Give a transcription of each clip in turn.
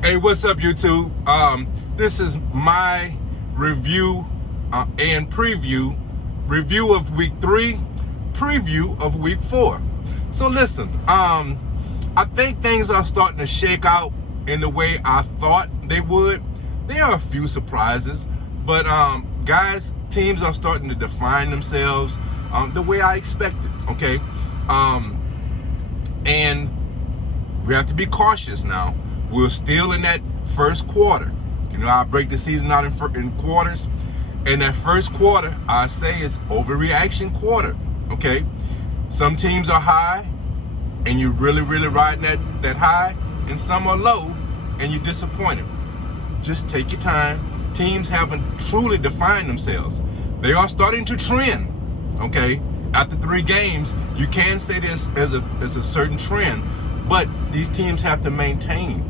Hey, what's up, YouTube? This is my review and review of week 3, preview of week 4. So listen, I think things are starting to shake out in the way I thought they would. There are a few surprises, but guys, teams are starting to define themselves the way I expected, okay? And we have to be cautious now. We're still in that first quarter. You know, I break the season out in quarters. And that first quarter, I say it's overreaction quarter, okay? Some teams are high, and you're really riding that high, and some are low, and you're disappointed. Just take your time. Teams haven't truly defined themselves. They are starting to trend, okay? After 3 games, you can say there's a certain trend, but these teams have to maintain.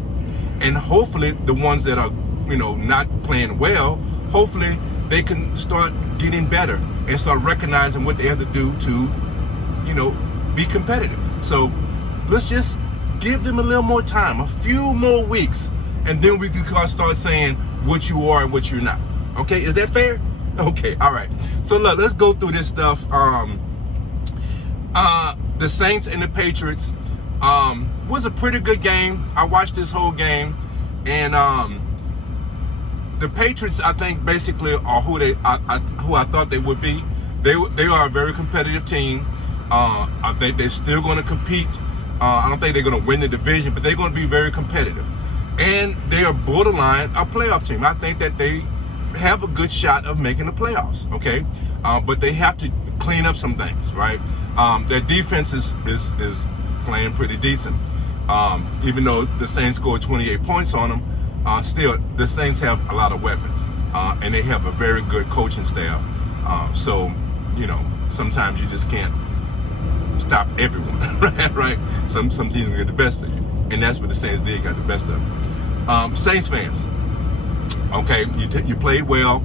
And hopefully the ones that are, not playing well, hopefully they can start getting better and start recognizing what they have to do to, be competitive. So let's just give them a little more time, a few more weeks, and then we can start saying what you are and what you're not. Okay, is that fair? Okay, all right. So look, let's go through this stuff. The Saints and the Patriots was a pretty good game. I watched this whole game, and the Patriots, I think, basically are who I thought they would be. They are a very competitive team. I think they're still going to compete. I don't think they're going to win the division, but they're going to be very competitive, and they are borderline a playoff team. I think that they have a good shot of making the playoffs. Okay, but they have to clean up some things, right? Their defense is playing pretty decent. Even though the Saints scored 28 points on them, still the Saints have a lot of weapons, and they have a very good coaching staff. So, sometimes you just can't stop everyone, right? Some teams can get the best of you, and that's what the Saints did, got the best of them. Saints fans, okay, you played well,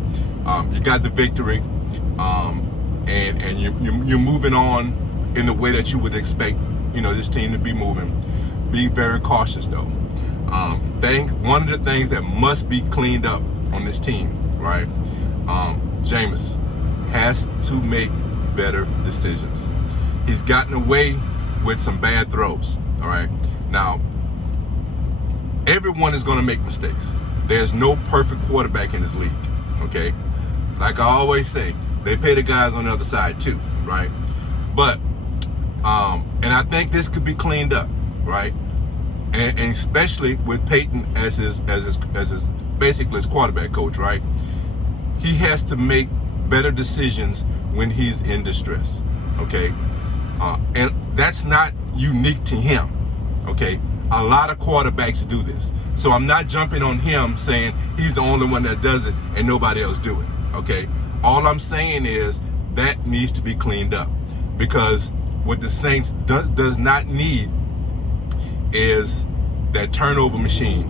you got the victory, and you're moving on in the way that you would expect, this team to be moving. Be very cautious though. One of the things that must be cleaned up on this team, right? Jameis has to make better decisions. He's gotten away with some bad throws, all right? Now, everyone is going to make mistakes. There's no perfect quarterback in this league, okay? Like I always say, they pay the guys on the other side too, right? But, and I think this could be cleaned up, right? And especially with Peyton as his basically his quarterback coach, right? He has to make better decisions when he's in distress, okay? And that's not unique to him, okay? A lot of quarterbacks do this. So I'm not jumping on him saying he's the only one that does it and nobody else do it, okay? All I'm saying is that needs to be cleaned up, because what the Saints does not need is that turnover machine.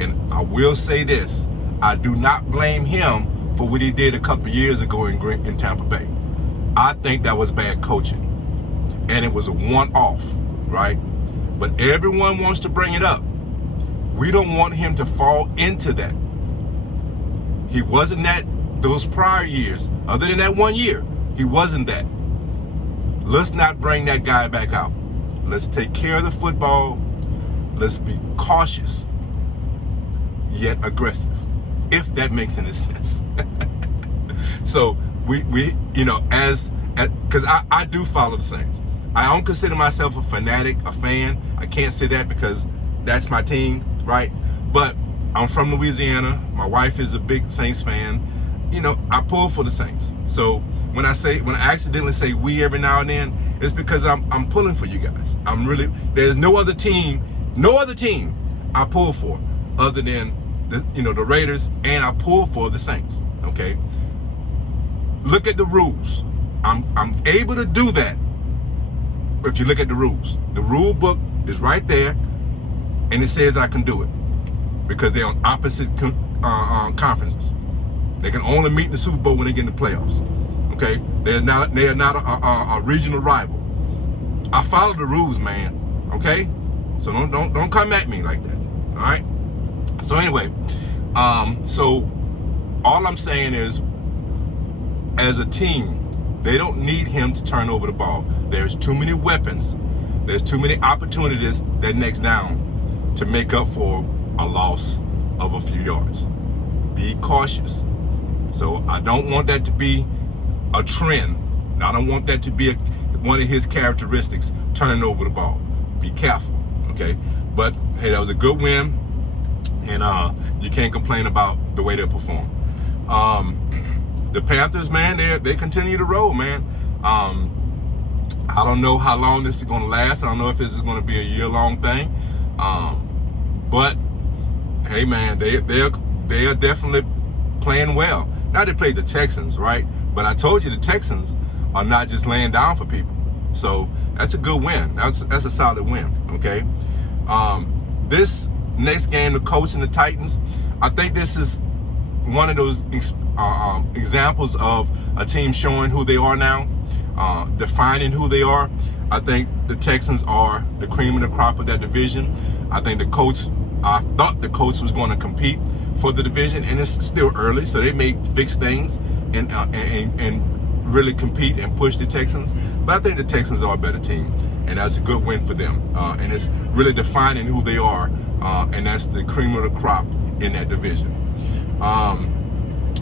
And I will say this, I do not blame him for what he did a couple years ago in Tampa Bay. I think that was bad coaching, and it was a one-off, right? But everyone wants to bring it up. We don't want him to fall into that. He wasn't that those prior years. Other than that 1 year, he wasn't that. Let's not bring that guy back out. Let's take care of the football. Let's be cautious, yet aggressive, if that makes any sense. So we because I do follow the Saints. I don't consider myself a fanatic, a fan. I can't say that because that's my team, right? But I'm from Louisiana. My wife is a big Saints fan. I pull for the Saints. So when I accidentally say we every now and then, it's because I'm pulling for you guys. There's no other team I pull for other than the Raiders, and I pull for the Saints. Okay. Look at the rules. I'm able to do that. If you look at the rules, the rule book is right there, and it says I can do it because they're on opposite conferences. They can only meet in the Super Bowl when they get in the playoffs. Okay, they are not a regional rival. I follow the rules, man. Okay, so don't come at me like that. All right. So anyway, so all I'm saying is, as a team, they don't need him to turn over the ball. There's too many weapons. There's too many opportunities that next down to make up for a loss of a few yards. Be cautious. So I don't want that to be a trend. I don't want that to be one of his characteristics, turning over the ball. Be careful, okay? But hey, that was a good win, and you can't complain about the way they perform. The Panthers, man, they continue to roll, man. I don't know how long this is going to last. I don't know if this is going to be a year-long thing. But hey, man, they are definitely playing well. Now they played the Texans, right? But I told you the Texans are not just laying down for people. So that's a good win. That's a solid win, okay? This next game, the Colts and the Titans, I think this is one of those examples of a team showing who they are now, defining who they are. I think the Texans are the cream of the crop of that division. I think I thought the Colts was going to compete for the division, and it's still early, so they may fix things and really compete and push the Texans. But I think the Texans are a better team, and that's a good win for them. And it's really defining who they are, and that's the cream of the crop in that division.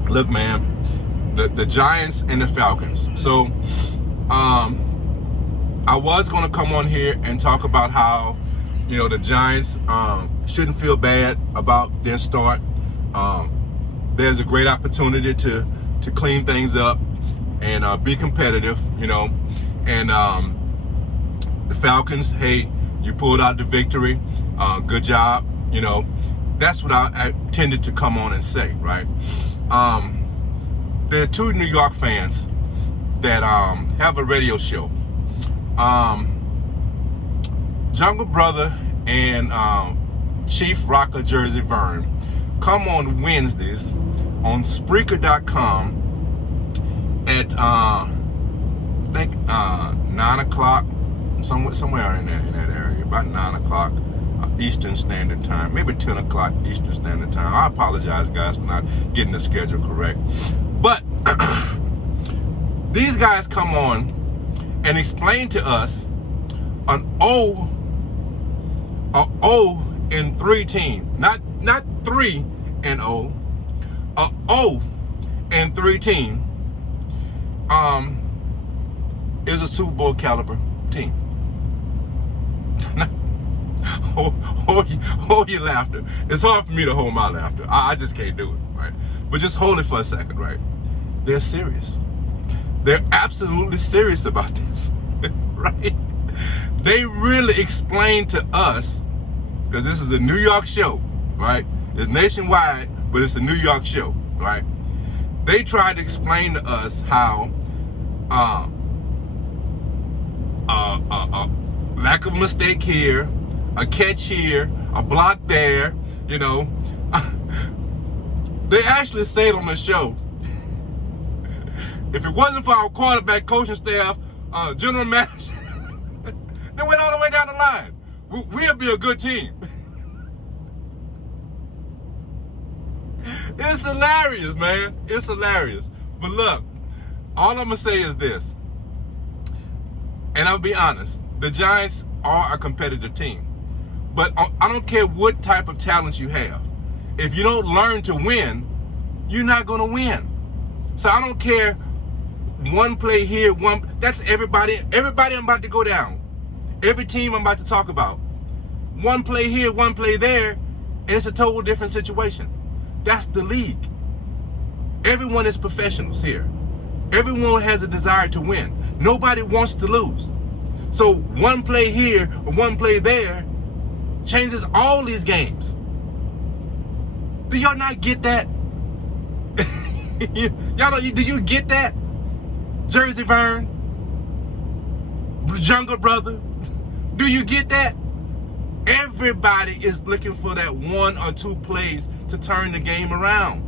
Look, man, the Giants and the Falcons. So I was going to come on here and talk about how, the Giants shouldn't feel bad about their start. There's a great opportunity to clean things up and be competitive, and the Falcons, hey, you pulled out the victory. Good job. That's what I tended to come on and say, right? There are two New York fans that have a radio show. Jungle Brother and Chief Rocker Jersey Vern come on Wednesdays on Spreaker.com at I think 9 o'clock, somewhere in that area, about 9 o'clock Eastern Standard Time, maybe 10 o'clock Eastern Standard Time. I apologize, guys, for not getting the schedule correct. But these guys come on and explain to us an 0-3 team, not 3-0, a 0-3 team is a Super Bowl caliber team. Hold your laughter. It's hard for me to hold my laughter. I just can't do it, right? But just hold it for a second, right? They're serious. They're absolutely serious about this, right? They really explained to us, because this is a New York show, right? It's nationwide, but it's a New York show, right? They tried to explain to us how lack of mistake here, a catch here, a block there, They actually said on the show, if it wasn't for our quarterback, coaching staff, general manager, they went all the way down the line, we'll be a good team. It's hilarious, man. It's hilarious. But look, all I'm going to say is this, and I'll be honest, the Giants are a competitive team. But I don't care what type of talent you have. If you don't learn to win, you're not going to win. So I don't care one play here, that's everybody I'm about to go down. Every team I'm about to talk about. One play here, one play there, and it's a total different situation. That's the league. Everyone is professionals here. Everyone has a desire to win. Nobody wants to lose. So one play here or one play there changes all these games. Do y'all not get that? Do you get that? Jersey Vern, Jungle Brother, do you get that? Everybody is looking for that one or two plays to turn the game around.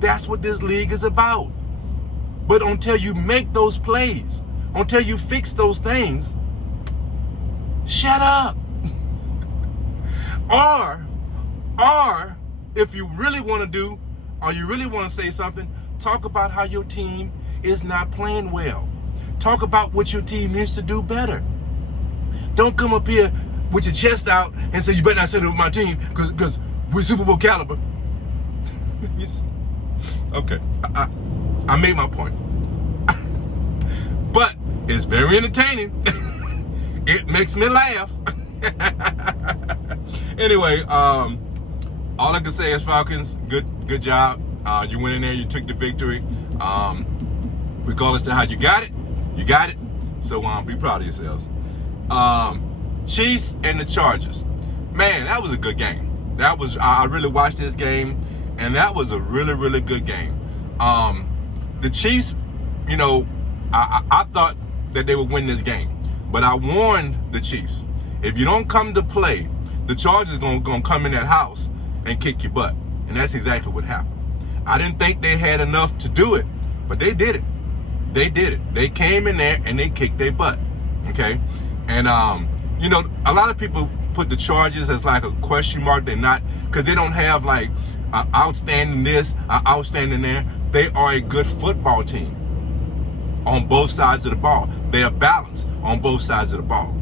That's what this league is about. But until you make those plays, until you fix those things, shut up. Or if you really want to do, or you really want to say something, talk about how your team is not playing well. Talk about what your team needs to do better. Don't come up here with your chest out and say, you better not say that with my team because we're Super Bowl caliber. Okay, I made my point. But it's very entertaining. It makes me laugh. Anyway, all I can say is Falcons, good job. You went in there, you took the victory. Regardless to how you got it. So be proud of yourselves. Chiefs and the Chargers. Man, that was a good game. I really watched this game, and that was a really, really good game. The Chiefs, I thought that they would win this game, but I warned the Chiefs, if you don't come to play, the Chargers gonna come in that house and kick your butt, and that's exactly what happened. I didn't think they had enough to do it, but they did it. They came in there and they kicked their butt. Okay, and a lot of people put the Chargers as like a question mark. They're not, because they don't have like outstanding this, outstanding there. They are a good football team on both sides of the ball. They are balanced on both sides of the ball.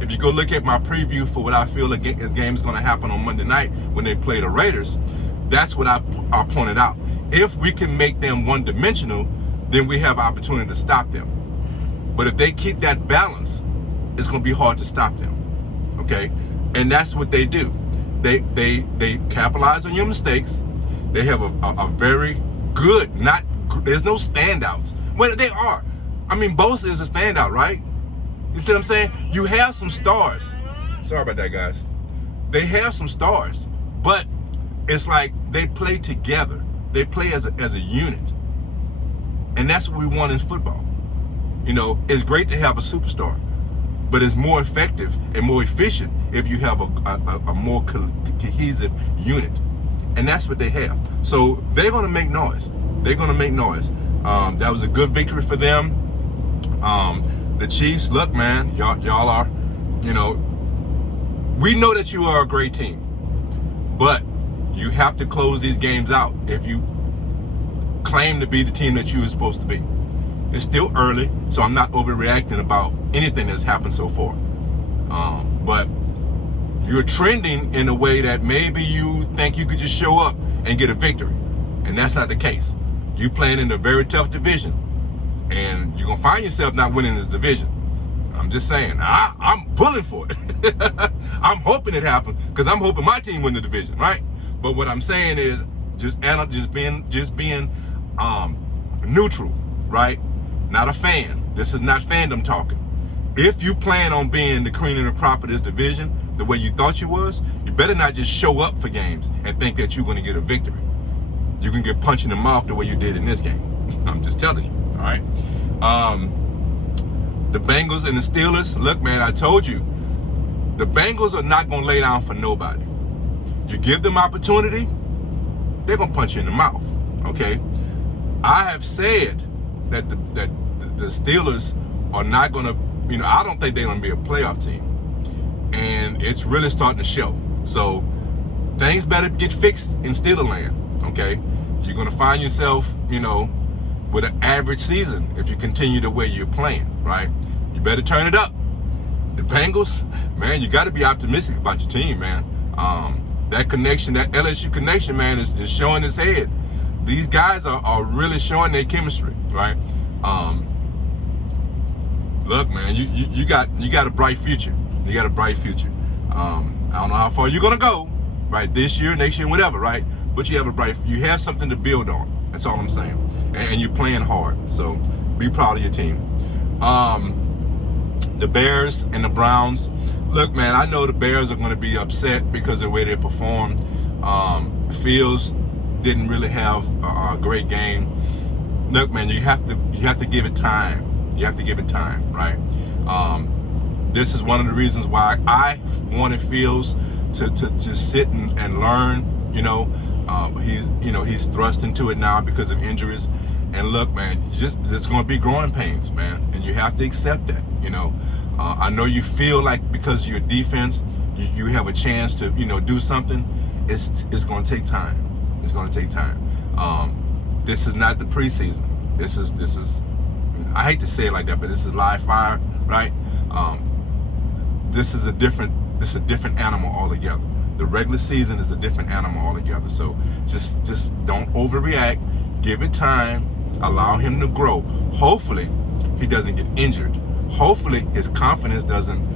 If you go look at my preview for what I feel this game is going to happen on Monday night when they play the Raiders, that's what I pointed out. If we can make them one-dimensional, then we have an opportunity to stop them. But if they keep that balance, it's going to be hard to stop them. Okay, and that's what they do. They capitalize on your mistakes. They have a very good, there's no standouts. Well, they are. I mean, Bosa is a standout, right? You see what I'm saying? You have some stars. Sorry about that, guys. They have some stars, but it's like they play together. They play as a unit. And that's what we want in football. It's great to have a superstar, but it's more effective and more efficient if you have a more cohesive unit. And that's what they have. So they're going to make noise. That was a good victory for them. The Chiefs, look, man, y'all are, we know that you are a great team, but you have to close these games out if you claim to be the team that you were supposed to be. It's still early, so I'm not overreacting about anything that's happened so far. But you're trending in a way that maybe you think you could just show up and get a victory, and that's not the case. You playing in a very tough division, and you're gonna find yourself not winning this division. I'm just saying, I'm pulling for it. I'm hoping it happens because I'm hoping my team win the division, right? But what I'm saying is just being neutral, right? Not a fan. This is not fandom talking. If you plan on being the cream of the crop of this division, the way you thought you was, you better not just show up for games and think that you're going to get a victory. You can get punched in the mouth the way you did in this game. I'm just telling you, all right? The Bengals and the Steelers, look, man, I told you, the Bengals are not going to lay down for nobody. You give them opportunity, they're going to punch you in the mouth, okay? I have said that the Steelers are not going to, I don't think they're going to be a playoff team. And it's really starting to show. So things better get fixed in Steeler land, okay? You're going to find yourself, with an average season if you continue the way you're playing, right? You better turn it up. The Bengals, man, you got to be optimistic about your team, man. That connection, that LSU connection, man, is showing its head. These guys are really showing their chemistry, right? Look, man, you got a bright future. You got a bright future. I don't know how far you're gonna go, right? This year, next year, whatever, right? But you have something to build on. That's all I'm saying. And you're playing hard. So be proud of your team. The Bears and the Browns. Look, man, I know the Bears are going to be upset because of the way they performed. Fields didn't really have a great game. Look, man, you have to give it time. You have to give it time, right? This is one of the reasons why I wanted Fields to sit and learn. He's thrust into it now because of injuries. And look, man, there's going to be growing pains, man, and you have to accept that. I know you feel like because of your defense, you have a chance to do something, it's going to take time. It's going to take time. This is not the preseason. This is. I hate to say it like that, but this is live fire, right? This is a different animal altogether. The regular season is a different animal altogether. So just don't overreact. Give it time. Allow him to grow. Hopefully, he doesn't get injured. Hopefully, his confidence doesn't,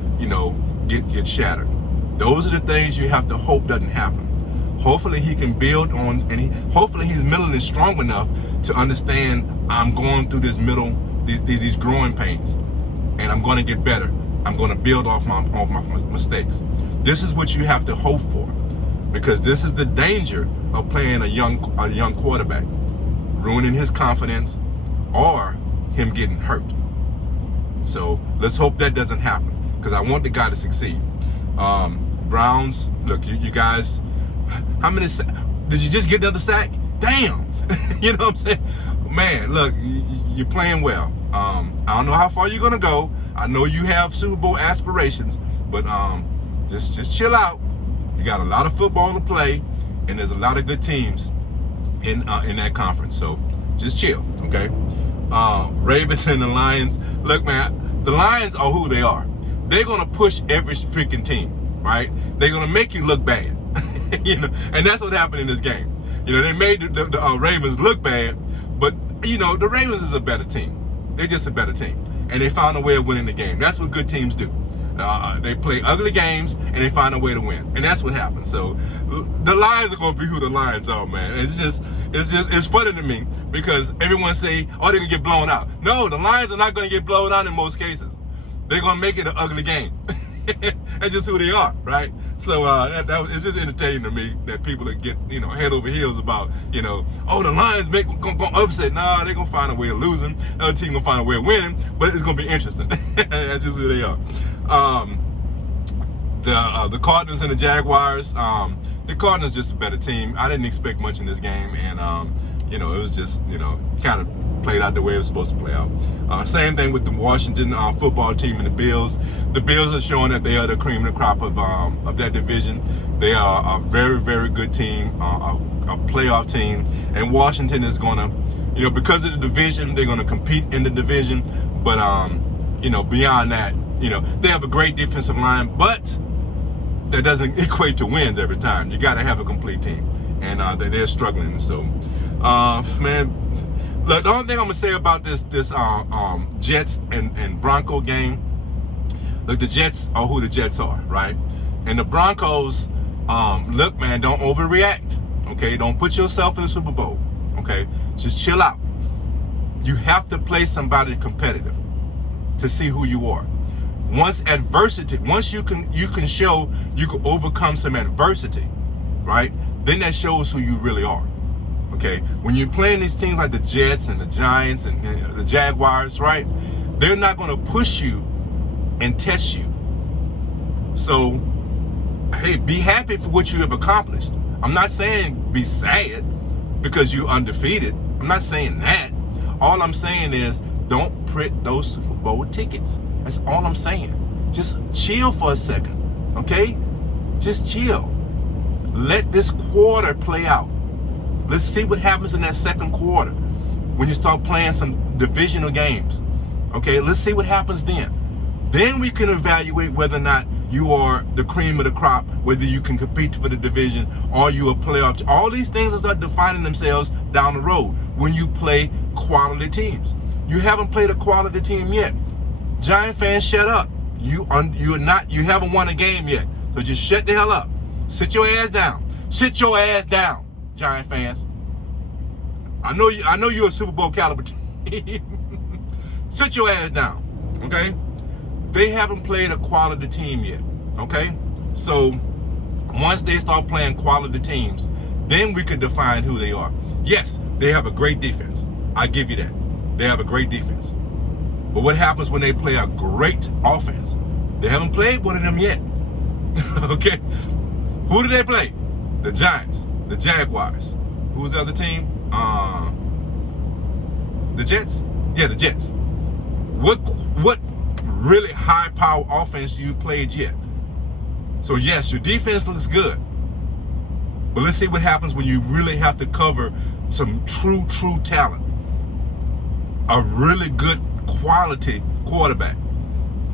get shattered. Those are the things you have to hope doesn't happen. Hopefully, he can build on, and hopefully he's mentally strong enough to understand I'm going through these growing pains, and I'm going to get better. I'm going to build off my mistakes. This is what you have to hope for, because this is the danger of playing a young quarterback, ruining his confidence or him getting hurt. So let's hope that doesn't happen, because I want the guy to succeed. Browns, look, you guys, how many did you just get the other sack? Damn. You know what I'm saying? Man, look, you're playing well. I don't know how far you're gonna go. I know you have Super Bowl aspirations, but just chill out. You got a lot of football to play, and there's a lot of good teams in that conference. So just chill, okay? Ravens and the Lions. Look, man, the Lions are who they are. They're gonna push every freaking team, right? They're gonna make you look bad, and that's what happened in this game. They made the Ravens look bad, but the Ravens is a better team. They're just a better team, and they found a way of winning the game. That's what good teams do. They play ugly games and they find a way to win, and that's what happens. So the Lions are gonna be who the Lions are, man. It's funny to me, because everyone say, "Oh, they're gonna get blown out." No, the Lions are not gonna get blown out in most cases. They're gonna make it an ugly game. That's just who they are, right? So it's just entertaining to me that people that get head over heels about oh, the Lions gonna upset. Nah, they're gonna find a way of losing. The other team gonna find a way of winning, but it's gonna be interesting. That's just who they are. The Cardinals and the Jaguars. The Cardinals just a better team. I didn't expect much in this game, and it was just kind of played out the way it was supposed to play out. Same thing with the Washington football team and the Bills. The Bills are showing that they are the cream of the crop of that division. They are a very, very good team, a playoff team, and Washington is gonna, because of the division, they're gonna compete in the division. But beyond that, they have a great defensive line, but that doesn't equate to wins every time. You got to have a complete team, and they're struggling. So, man. Look, the only thing I'm gonna say about this Jets and Bronco game, look, the Jets are who the Jets are, right? And the Broncos, look, man, don't overreact, okay? Don't put yourself in the Super Bowl, okay? Just chill out. You have to play somebody competitive to see who you are. Once you can show you can overcome some adversity, right? Then that shows who you really are. Okay, when you're playing these teams like the Jets and the Giants and the Jaguars, right? They're not going to push you and test you. So, hey, be happy for what you have accomplished. I'm not saying be sad because you're undefeated. I'm not saying that. All I'm saying is don't print those Super Bowl tickets. That's all I'm saying. Just chill for a second, okay? Just chill. Let this quarter play out. Let's see what happens in that second quarter when you start playing some divisional games. Okay, let's see what happens then. Then we can evaluate whether or not you are the cream of the crop, whether you can compete for the division or you are playoff. All these things will start defining themselves down the road when you play quality teams. You haven't played a quality team yet. Giant fans, shut up. You haven't won a game yet. So just shut the hell up. Sit your ass down. Sit your ass down. Giant fans, I know you're a Super Bowl caliber team. Sit your ass down, okay? They haven't played a quality team yet, okay? So once they start playing quality teams, then we could define who they are. Yes, they have a great defense. I give you that. They have a great defense. But what happens when they play a great offense? They haven't played one of them yet. Okay? Who do they play? The Giants. The Jaguars. Who's the other team? The Jets? Yeah, the Jets. What really high power offense you played yet? So yes, your defense looks good. But let's see what happens when you really have to cover some true talent. A really good quality quarterback.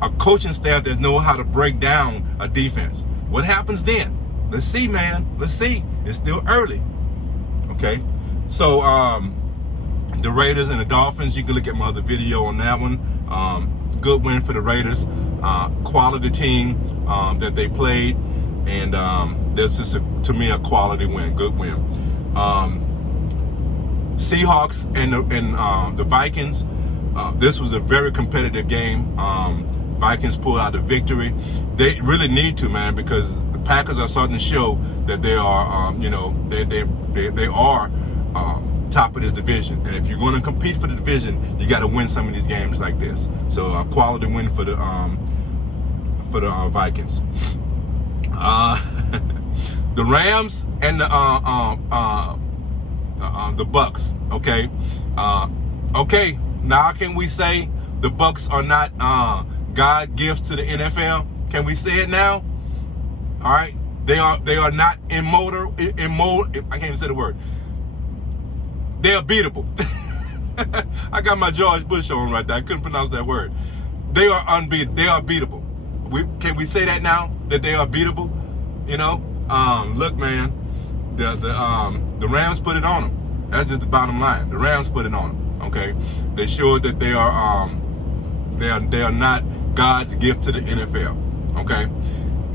A coaching staff that knows how to break down a defense. What happens then? Let's see, man. Let's see. It's still early. Okay? So, the Raiders and the Dolphins, you can look at my other video on that one. Good win for the Raiders. Quality team that they played. And this is, to me, a quality win. Good win. Seahawks and the Vikings. This was a very competitive game. Vikings pulled out the victory. They really need to, man, because the Packers are starting to show that they are, they are top of this division. And if you're going to compete for the division, you got to win some of these games like this. So a quality win for the Vikings. The Rams and the Bucks. Okay. Okay. Now can we say the Bucks are not God gifts to the NFL? Can we say it now? All right. They are not immortal. I can't even say the word. They are beatable. I got my George Bush on right there. I couldn't pronounce that word. They are unbeatable. They are beatable. Can we say that now? That they are beatable? You know? Look, man. The Rams put it on them. That's just the bottom line. The Rams put it on them. Okay. They showed that they are not God's gift to the NFL. Okay.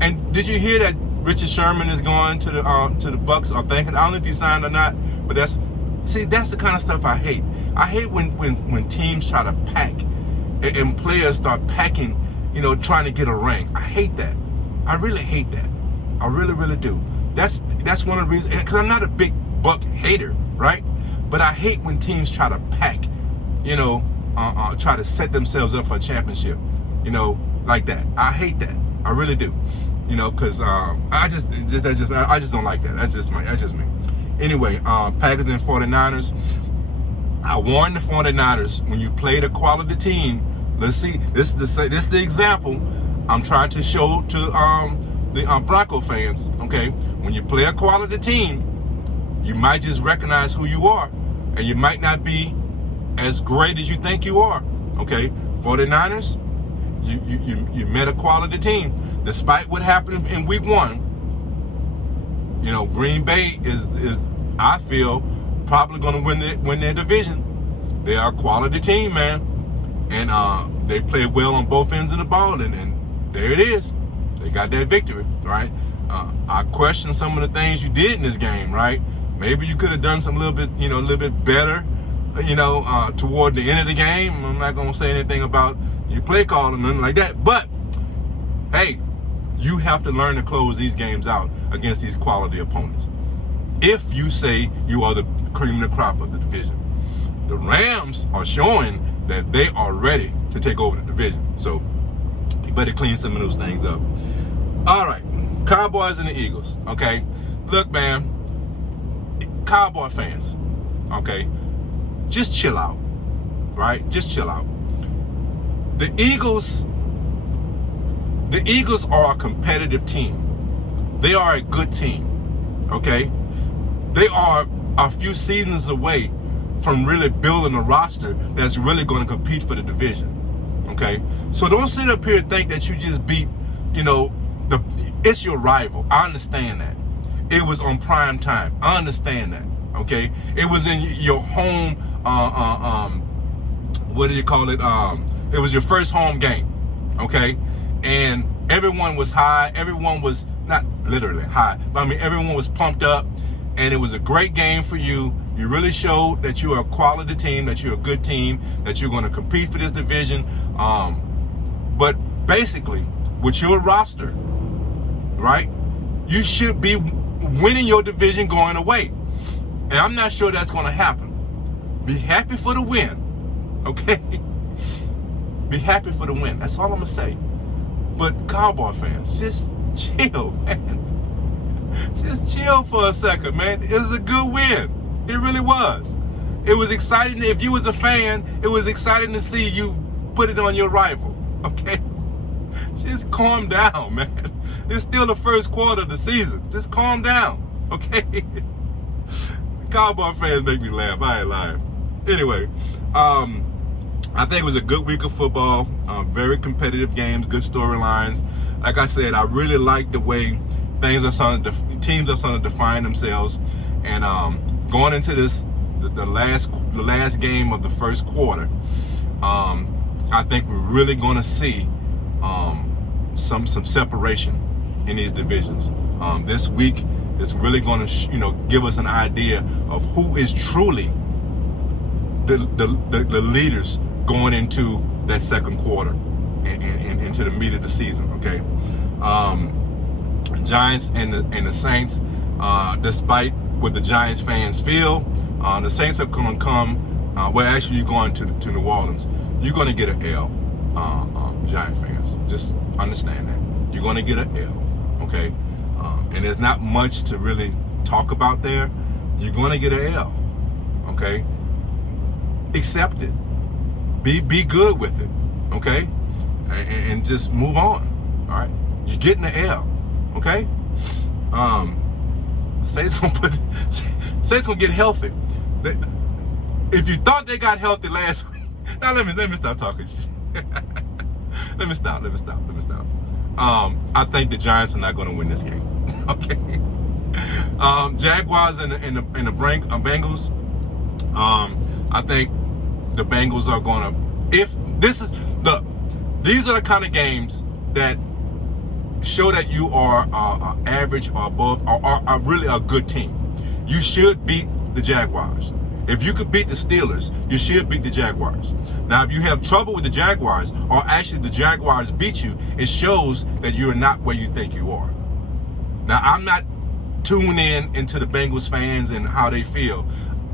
And did you hear that Richard Sherman is going to the Bucks? Or thinking, I don't know if he signed or not, but that's the kind of stuff I hate. I hate when teams try to pack and players start packing, trying to get a ring. I hate that. I really hate that. I really, really do. That's one of the reasons, because I'm not a big Buck hater, right? But I hate when teams try to pack, try to set themselves up for a championship, like that. I hate that. I really do, because I just don't like that. That's just me. Anyway, Packers and 49ers. I warned the 49ers, when you play the quality team, let's see, this is the example I'm trying to show to the Bronco fans, okay? When you play a quality team, you might just recognize who you are, and you might not be as great as you think you are, okay? 49ers, you met a quality team. Despite what happened in week 1, Green Bay is I feel, probably going to win their division. They are a quality team, man. And they play well on both ends of the ball, and there it is. They got that victory, right? I question some of the things you did in this game, right? Maybe you could have done a little bit better, toward the end of the game. I'm not going to say anything about your play call or nothing like that. But, hey, you have to learn to close these games out against these quality opponents. If you say you are the cream of the crop of the division. The Rams are showing that they are ready to take over the division. So you better clean some of those things up. All right, Cowboys and the Eagles, okay? Look, man, Cowboy fans, okay? Just chill out, right? Just chill out. The Eagles are a competitive team. They are a good team, okay? They are a few seasons away from really building a roster that's really going to compete for the division, okay? So don't sit up here and think that you just beat, it's your rival. I understand that. It was on prime time. I understand that, okay? It was in your home, what do you call it? It was your first home game, okay? And everyone was high. Everyone was not literally high, but I mean, everyone was pumped up. And it was a great game for you. You really showed that you are a quality team, that you're a good team, that you're going to compete for this division. But basically, with your roster, right, you should be winning your division going away. And I'm not sure that's going to happen. Be happy for the win, okay? Be happy for the win. That's all I'm going to say. But Cowboy fans, just chill, man. Just chill for a second, man. It was a good win. It really was. It was exciting. If you was a fan, it was exciting to see you put it on your rival, okay? Just calm down, man. It's still the first quarter of the season. Just calm down. Okay? Cowboy fans make me laugh. I ain't lying. Anyway, I think it was a good week of football. Very competitive games, good storylines. Like I said, I really like the way teams are starting to define themselves. And going into the last game of the first quarter, I think we're really going to see some separation in these divisions. This week is really going to give us an idea of who is truly the leaders going into that second quarter and into the meat of the season. Okay, Giants and the Saints. Despite what the Giants fans feel, the Saints are going to come. Well, actually, you're going to New Orleans. You're going to get an L, Giant fans. Just understand that you're going to get an L. Okay, and there's not much to really talk about there. You're going to get an L. Okay, accept it. Be good with it. Okay, and just move on. All right, you're getting an L. Okay. Saints gonna get healthy. If you thought they got healthy last week, now let me stop talking shit. Let me stop. I think the Giants are not gonna win this game. Okay. Jaguars and the Bengals. I think the Bengals are gonna. These are the kind of games that show that you are average or above, or are really a good team. You should beat the Jaguars. If you could beat the Steelers, you should beat the Jaguars. Now, if you have trouble with the Jaguars, or actually the Jaguars beat you, it shows that you're not where you think you are. Now, I'm not tuned into the Bengals fans and how they feel.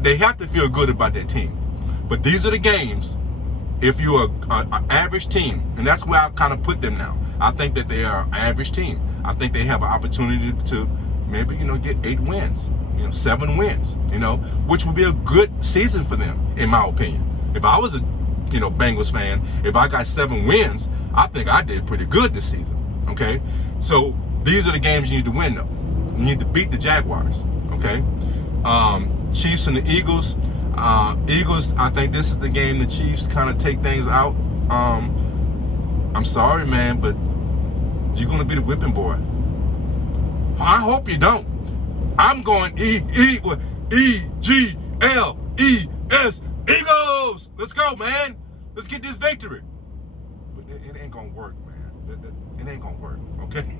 They have to feel good about their team. But these are the games, if you're an average team, and that's where I kind of put them now. I think that they are an average team. I think they have an opportunity to maybe, get 8 wins, 7 wins, which would be a good season for them, in my opinion. If I was a, Bengals fan, if I got 7 wins, I think I did pretty good this season, okay? So these are the games you need to win, though. You need to beat the Jaguars, okay? Chiefs and the Eagles. Eagles, I think this is the game the Chiefs kind of take things out. I'm sorry, man, but you're going to be the whipping boy. I hope you don't. I'm going E-G-L-E-S, Eagles. Let's go, man. Let's get this victory. But it ain't going to work, man. It ain't going to work, okay?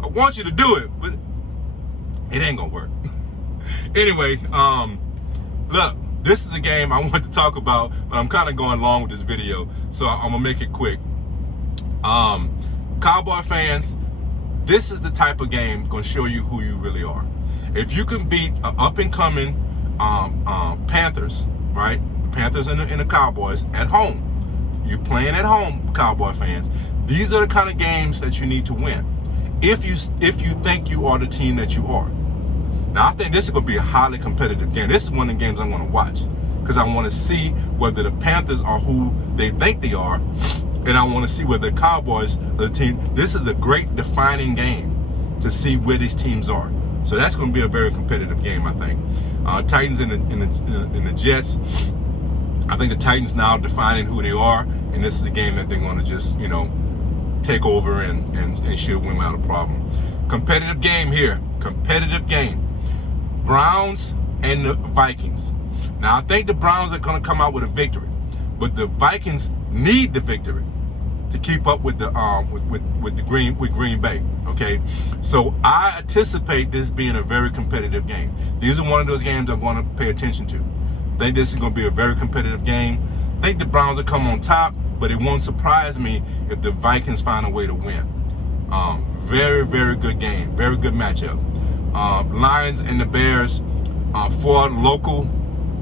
I want you to do it, but it ain't going to work. Anyway, look. This is a game I want to talk about, but I'm kind of going long with this video, so I'm going to make it quick. Cowboy fans, this is the type of game going to show you who you really are. If you can beat an up-and-coming Panthers, right? Panthers and the Cowboys at home. You're playing at home, Cowboy fans. These are the kind of games that you need to win. If you think you are the team that you are. Now, I think this is going to be a highly competitive game. This is one of the games I'm going to watch because I want to see whether the Panthers are who they think they are, and I want to see whether the Cowboys are the team. This is a great defining game to see where these teams are. So that's going to be a very competitive game, I think. Titans and the Jets. I think the Titans now defining who they are, and this is a game that they're going to just, take over and should win without a problem. Competitive game here. Competitive game. Browns and the Vikings. Now, I think the Browns are going to come out with a victory, but the Vikings need the victory to keep up with the Green Bay. Okay, so I anticipate this being a very competitive game. These are one of those games I'm going to pay attention to. I think this is going to be a very competitive game. I think the Browns will come on top, but it won't surprise me if the Vikings find a way to win. Very, very good game. Very good matchup. Lions and the Bears, for local,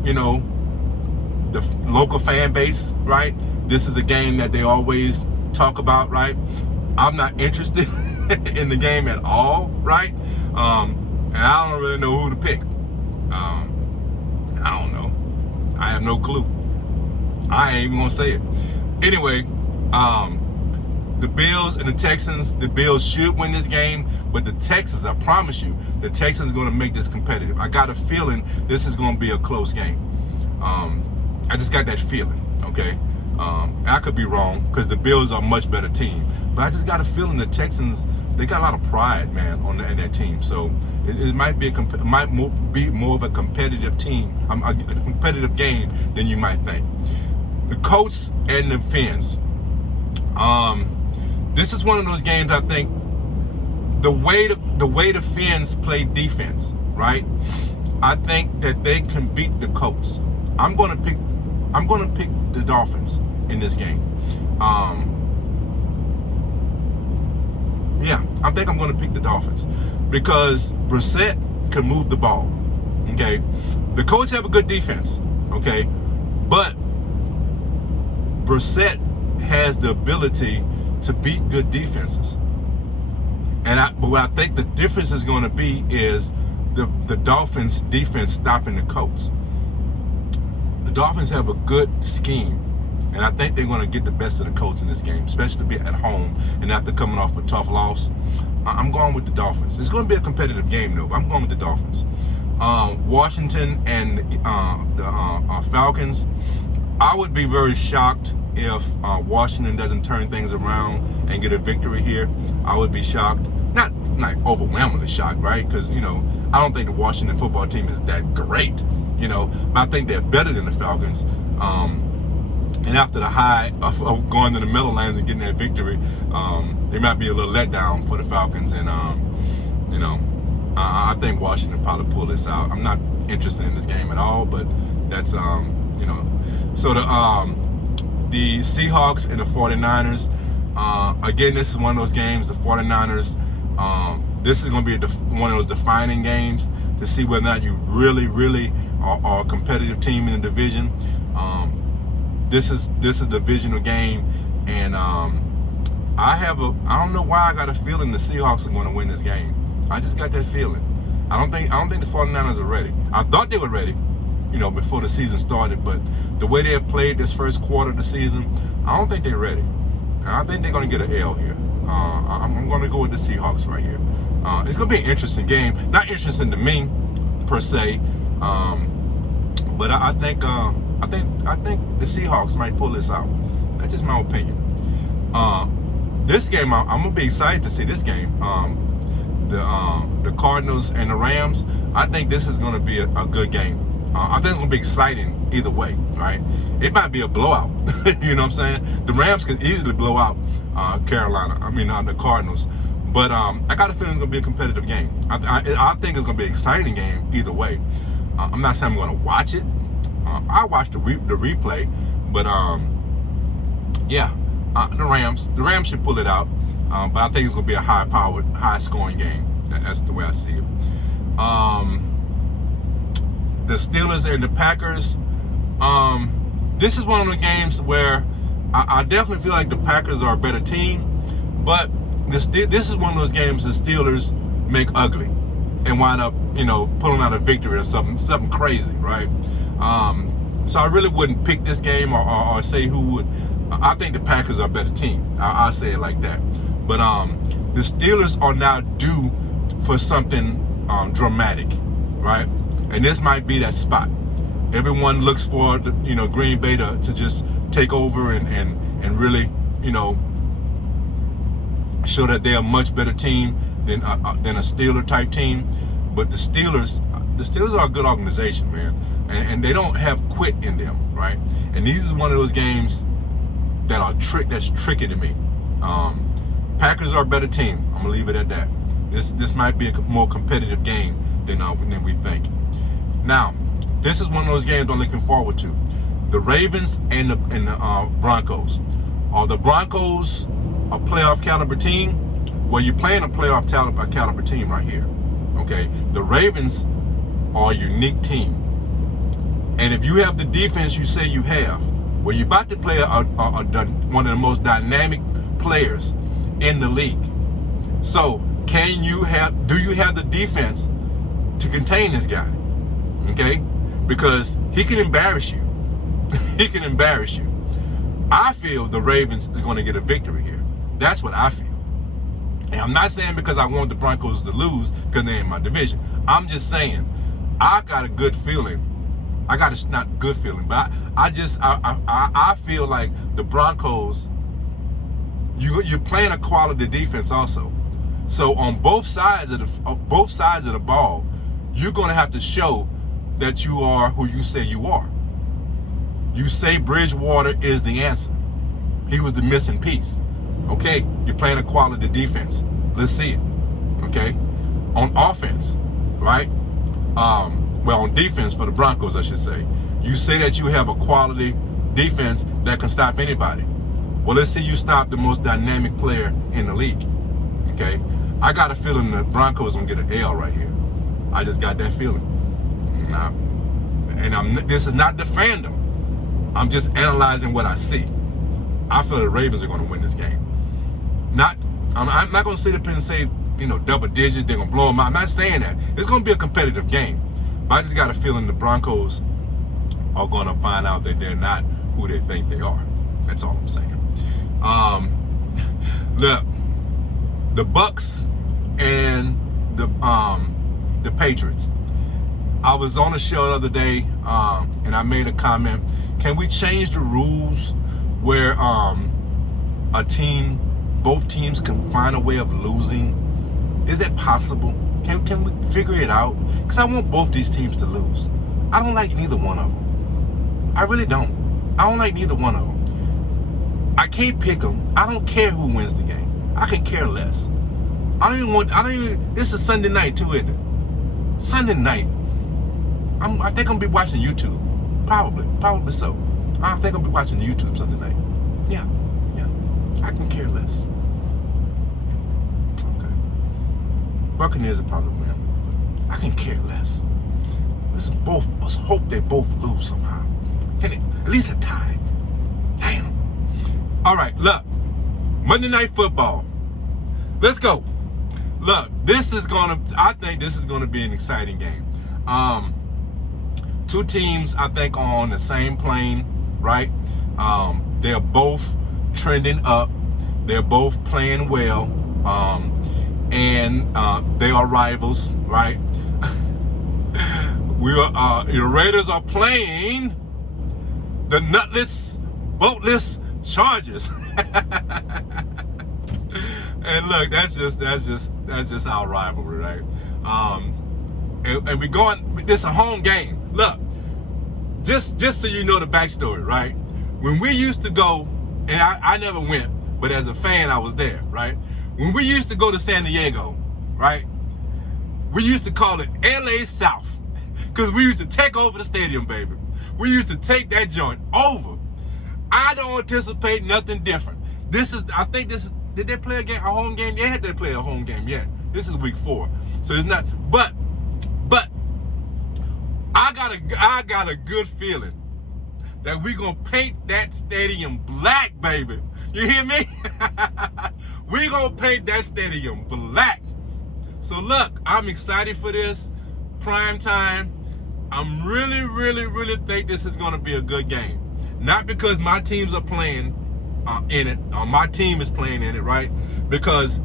the local fan base, right? This is a game that they always talk about, right? I'm not interested in the game at all, right? And I don't really know who to pick. I don't know. I have no clue. I ain't even gonna say it. Anyway, the Bills and the Texans, the Bills should win this game, but the Texans, I promise you, the Texans are going to make this competitive. I got a feeling this is going to be a close game. I just got that feeling, okay? I could be wrong because the Bills are a much better team, but I just got a feeling the Texans, they got a lot of pride, man, in that team. So it might be more of a competitive team, a competitive game than you might think. The Colts and the Fins. This is one of those games. I think the way the Fins play defense, right? I think that they can beat the Colts. I'm gonna pick the Dolphins in this game. Yeah, I think I'm gonna pick the Dolphins because Brissett can move the ball. Okay, the Colts have a good defense. Okay, but Brissett has the ability to beat good defenses. But what I think the difference is going to be is the Dolphins' defense stopping the Colts. The Dolphins have a good scheme, and I think they're going to get the best of the Colts in this game, especially to be at home and after coming off a tough loss. I'm going with the Dolphins. It's going to be a competitive game, though, but I'm going with the Dolphins. Washington and the Falcons, I would be very shocked if Washington doesn't turn things around and get a victory here. I would be shocked. Not overwhelmingly shocked, right? Because, I don't think the Washington football team is that great, but I think they're better than the Falcons. And after the high of going to the Meadowlands and getting that victory, there might be a little letdown for the Falcons. And, I think Washington probably pull this out. I'm not interested in this game at all, but that's, So the Seahawks and the 49ers, again, this is one of those games, the 49ers, this is going to be one of those defining games to see whether or not you really are a competitive team in the division. This is a divisional game, and I don't know why I got a feeling the Seahawks are going to win this game. I just got that feeling. I don't think the 49ers are ready. I thought they were ready, before the season started, but the way they have played this first quarter of the season, I don't think they're ready. I think they're going to get an L here. I'm going to go with the Seahawks right here. It's going to be an interesting game. Not interesting to me, per se, but I think the Seahawks might pull this out. That's just my opinion. This game, I'm going to be excited to see this game. The Cardinals and the Rams, I think this is going to be a good game. I think it's going to be exciting either way, right? It might be a blowout. You know what I'm saying? The Rams can easily blow out the Cardinals. But I got a feeling it's going to be a competitive game. I think it's going to be an exciting game either way. I'm not saying I'm going to watch it. I watched the replay. But, the Rams should pull it out. But I think it's going to be a high-powered, high-scoring game. That's the way I see it. The Steelers and the Packers. This is one of the games where I definitely feel like the Packers are a better team, but this is one of those games the Steelers make ugly and wind up, pulling out a victory or something crazy, right? So I really wouldn't pick this game or say who would. I think the Packers are a better team. I'll say it like that. But the Steelers are now due for something dramatic, right? And this might be that spot. Everyone looks for Green Bay to just take over and really show that they're a much better team than a Steeler type team. But the Steelers are a good organization, man, and they don't have quit in them, right? And these is one of those games that's tricky to me. Packers are a better team. I'm gonna leave it at that. This might be a more competitive game than we think. Now, this is one of those games I'm looking forward to. The Ravens and the Broncos. Are the Broncos a playoff caliber team? Well, you're playing a playoff caliber team right here. Okay, the Ravens are a unique team, and if you have the defense you say you have, well, you're about to play one of the most dynamic players in the league. So, do you have the defense to contain this guy? Okay, because he can embarrass you. He can embarrass you. I feel the Ravens is going to get a victory here. That's what I feel. And I'm not saying because I want the Broncos to lose because they're in my division. I'm just saying I got a good feeling. I got a not good feeling, but I feel like the Broncos. You're playing a quality defense also. So on both sides of the ball, you're going to have to show that you are who you say you are. You say Bridgewater is the answer. He was the missing piece. Okay, you're playing a quality defense. Let's see it. Okay, on offense, right? Well, on defense for the Broncos, I should say. You say that you have a quality defense that can stop anybody. Well, let's see you stop the most dynamic player in the league. Okay, I got a feeling the Broncos gonna get an L right here. I just got that feeling. This is not defend them. I'm just analyzing what I see. I feel the Ravens are going to win this game. I'm not going to sit up and say, double digits, they're going to blow them out. I'm not saying that. It's going to be a competitive game. But I just got a feeling the Broncos are going to find out that they're not who they think they are. That's all I'm saying. Look, the Bucks and the Patriots. I was on a show the other day, and I made a comment. Can we change the rules where both teams can find a way of losing? Is that possible? Can we figure it out? Because I want both these teams to lose. I don't like neither one of them. I really don't. I don't like neither one of them. I can't pick them. I don't care who wins the game. I can care less. This is Sunday night too, isn't it? Sunday night. I think I'm gonna be watching YouTube. Probably so. I think I'll be watching YouTube Sunday night. Yeah. I can care less. Okay. Buccaneers will probably win. I can care less. Let's hope they both lose somehow. Can it? At least a tie. Damn. All right, look. Monday Night Football. Let's go. Look, I think this is gonna be an exciting game. Two teams, I think, on the same plane, right? They're both trending up. They're both playing well. And they are rivals, right? The Raiders are playing the nutless, boatless Chargers. And look, that's just our rivalry, right? And we're going. This is a home game. Look, just so you know the backstory, right? When we used to go, and I never went, but as a fan, I was there, right? When we used to go to San Diego, right? We used to call it LA South, because we used to take over the stadium, baby. We used to take that joint over. I don't anticipate nothing different. Did they play a home game? Yeah, they play a home game yet. This is week 4. So it's not, but I got a good feeling that we're going to paint that stadium black, baby. You hear me? We're going to paint that stadium black. So look, I'm excited for this. Prime time. I'm really think this is going to be a good game. Not because my teams are playing in it, or my team is playing in it, right? Because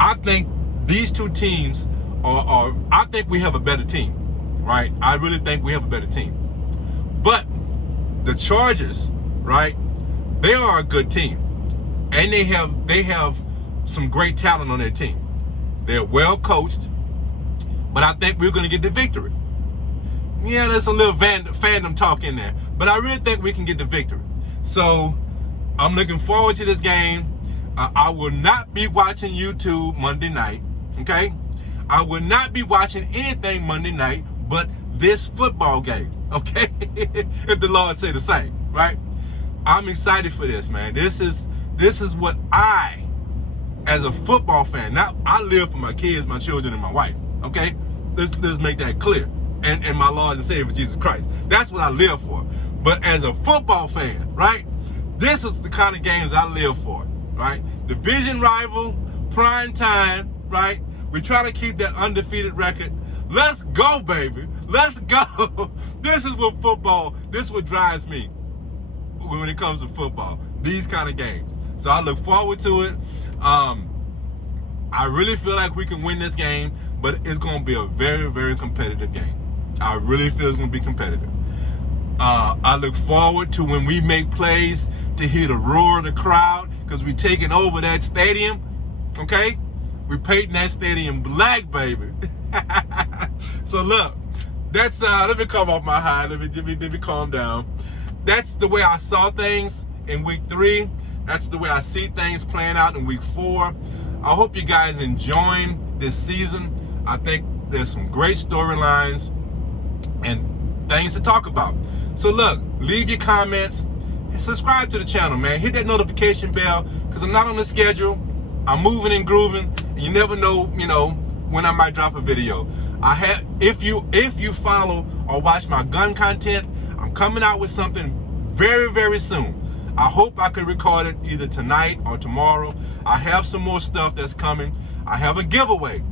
I think these two teams I think we have a better team, right? I really think we have a better team. But the Chargers, right? They are a good team, and they have some great talent on their team. They're well coached, but I think we're going to get the victory. Yeah, there's a little fandom talk in there, but I really think we can get the victory. So I'm looking forward to this game. I will not be watching YouTube Monday night, okay? I will not be watching anything Monday night but this football game, okay? If the Lord say the same, right? I'm excited for this, man. This is what I, as a football fan, now I live for my kids, my children, and my wife, okay? Let's make that clear. And my Lord and Savior, Jesus Christ. That's what I live for. But as a football fan, right? This is the kind of games I live for, right? Division rival, prime time, right? We try to keep that undefeated record. Let's go, baby. Let's go. This is what drives me when it comes to football. These kind of games. So I look forward to it. I really feel like we can win this game, but it's going to be a very, very competitive game. I really feel it's going to be competitive. I look forward to when we make plays to hear the roar of the crowd, because we're taking over that stadium, okay? We're painting that stadium black, baby. So look, that's, let me come off my high, let me calm down. That's the way I saw things in week 3. That's the way I see things playing out in week 4. I hope you guys enjoying this season. I think there's some great storylines and things to talk about. So look, leave your comments and subscribe to the channel, man. Hit that notification bell, because I'm not on the schedule. I'm moving and grooving, and you never know, when I might drop a video. If you follow or watch my gun content, I'm coming out with something very, very soon. I hope I can record it either tonight or tomorrow. I have some more stuff that's coming. I have a giveaway.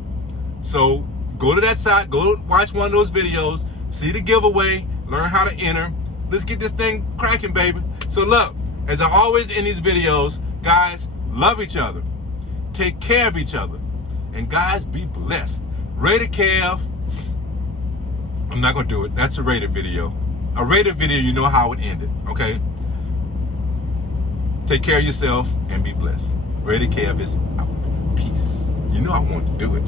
So go to that site, go watch one of those videos, see the giveaway, learn how to enter. Let's get this thing cracking, baby. So look, as I always end these videos, guys, love each other. Take care of each other. And guys, be blessed. Rated Kev. I'm not going to do it. That's a rated video. A rated video, you know how it ended, okay? Take care of yourself and be blessed. Rated Kev is out. Peace. You know I want to do it.